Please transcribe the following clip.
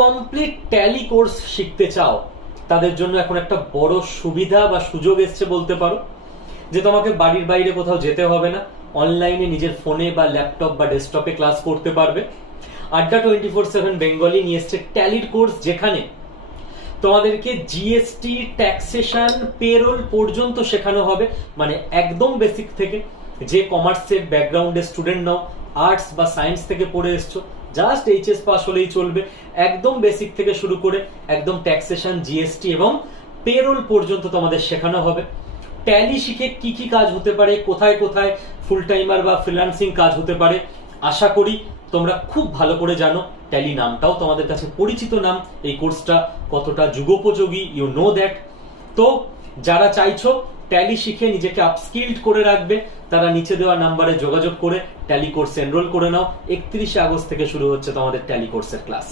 Complete tally course শিখতে চাও তাদের জন্য এখন একটা বড় সুবিধা বা সুযোগ এসছে বলতে পারো, যে তোমাকে বাড়ির বাইরে কোথাও যেতে হবে না, অনলাইনে নিজের ফোনে বা ল্যাপটপ বা ডেস্কটপে ক্লাস করতে পারবে। আড্ডা 24/7 বেঙ্গলি নিয়ে এসছে ট্যালির কোর্স, যেখানে তোমাদেরকে জিএসটি, ট্যাক্সেশন, পেরোল পর্যন্ত শেখানো হবে। মানে একদম বেসিক থেকে, যে কমার্সের ব্যাকগ্রাউন্ডের স্টুডেন্ট নাও, আর্টস বা সায়েন্স থেকে পড়ে এসছো, জাস্ট এইচএস পাস হলেই চলবে, একদম বেসিক থেকে শুরু করে একদম ট্যাক্সেশন, জিএসটি এবং পেরোল পর্যন্ত তোমাদের শেখানো হবে। ট্যালি শিখে কি কি কাজ হতে পারে, কোথায় কোথায় ফুল টাইমার বা ফ্রিল্যান্সিং কাজ হতে পারে, আশা করি তোমরা খুব ভালো করে জানো। ট্যালি নামটাও তোমাদের কাছে পরিচিত নাম, এই কোর্সটা কতটা যুগোপযোগী ইউ নো দ্যাট। তো যারা চাইছো ট্যালি শিখে নিজেকে আপস্কিল্ড করে রাখবে, তারা নিচে দেওয়া নাম্বারে যোগাযোগ করে ট্যালি কোর্সে এনরোল করে নাও। 31 আগস্ট থেকে শুরু হচ্ছে তোমাদের ট্যালি কোর্সের ক্লাস।